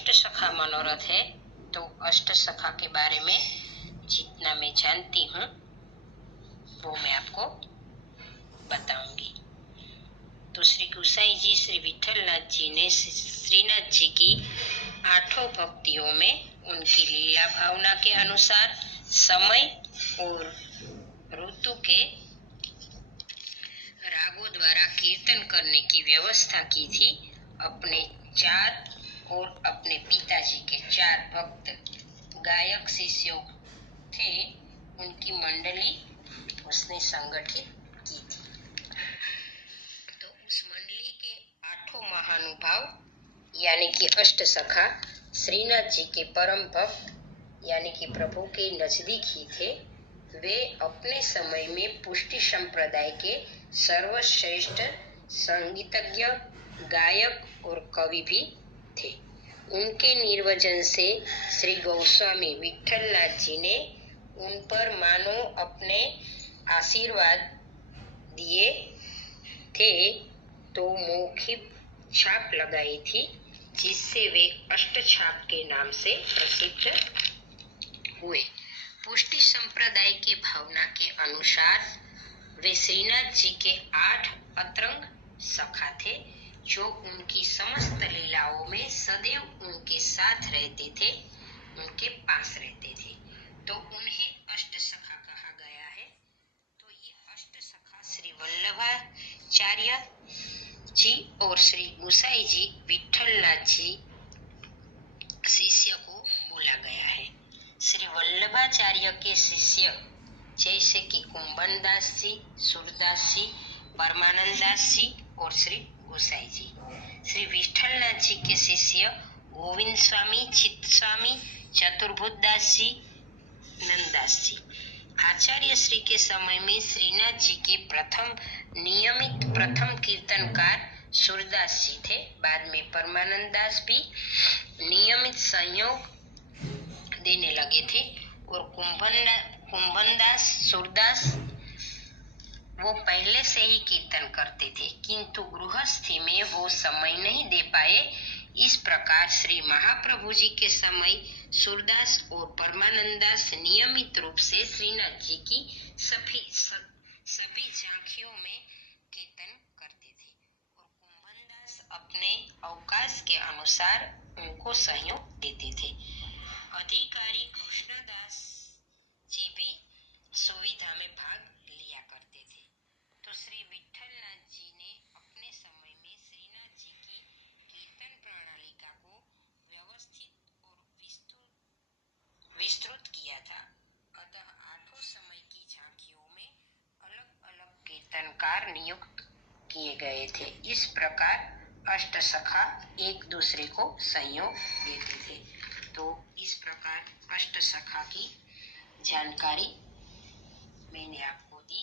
अष्टसखा मनोरथ है, तो अष्टसखा के बारे में जितना मैं जानती हूँ वो मैं आपको बताऊंगी। तो श्री गोसाई जी श्री विठलनाथ जी ने श्रीनाथ जी की 8 भक्तियों में उनकी लीला भावना के अनुसार समय और ऋतु के रागों द्वारा कीर्तन करने की व्यवस्था की थी। अपने 4 और अपने पिताजी के 4 भक्त गायक शिष्यों थे, उनकी मंडली उसने संगठित की थी। तो उस मंडली के 8 महानुभाव यानी कि अष्टसखा श्रीनाथ जी के परम भक्त यानी कि प्रभु के नजदीक ही थे। वे अपने समय में पुष्टि संप्रदाय के सर्वश्रेष्ठ संगीतज्ञ, गायक और कवि भी थे। उनके निर्वचन से श्री गोस्वामी विठलनाथ जी ने उन पर मानो अपने आशीर्वाद दिए थे, तो मौखिक छाप लगाई थी, जिससे वे अष्टछाप के नाम से प्रसिद्ध हुए। पुष्टि संप्रदाय के भावना के अनुसार वे श्रीनाथ जी के 8 अतरंग सखा थे, जो उनकी समस्त लीलाओं में सदैव उनके साथ रहते थे, उनके पास रहते थे, तो उन्हें अष्टसखा कहा गया है। तो ये अष्टसखा श्री वल्लभाचार्य जी और श्री गोसाई जी विठलनाथ जी शिष्य को बोला गया है। श्री वल्लभाचार्य के शिष्य जैसे कि कुंभन दास जी, सूरदास जी, परमानंद दास जी और श्री गोसाई जी। श्री विठलनाथ जी के शिष्य गोविंद स्वामी, चित्त स्वामी, चतुर्भुज दास जी, नंददास जी। आचार्य श्री के समय में श्रीनाथ जी के नियमित प्रथम कीर्तनकार सूरदास जी थे। बाद में परमानंद दास भी नियमित सहयोग देने लगे थे और कुंभनदास, सूरदास वो पहले से ही कीर्तन करते थे, किंतु गृहस्थी में वो समय नहीं दे पाए। इस प्रकार श्री महाप्रभु जी के समय सूरदास और परमानंदास नियमित रूप से श्रीनाथ जी की सभी झांकियों में कीर्तन करते थे और कुंभनदास अपने अवकाश के अनुसार उनको सहयोग देते थे। अधिकारी कृष्णदास जी भी सुविधा में भाग लिया करते थे। तो श्री विठलनाथ जी ने अपने समय में श्रीनाथ जी की कीर्तन प्रणालिका को व्यवस्थित और विस्तृत किया था। अतः 8 समय की झांकियों में अलग अलग कीर्तनकार नियुक्त किए गए थे। इस प्रकार अष्टसखा एक दूसरे को सहयोग देते थे। तो इस प्रकार अष्टसखा की जानकारी मैंने आपको दी।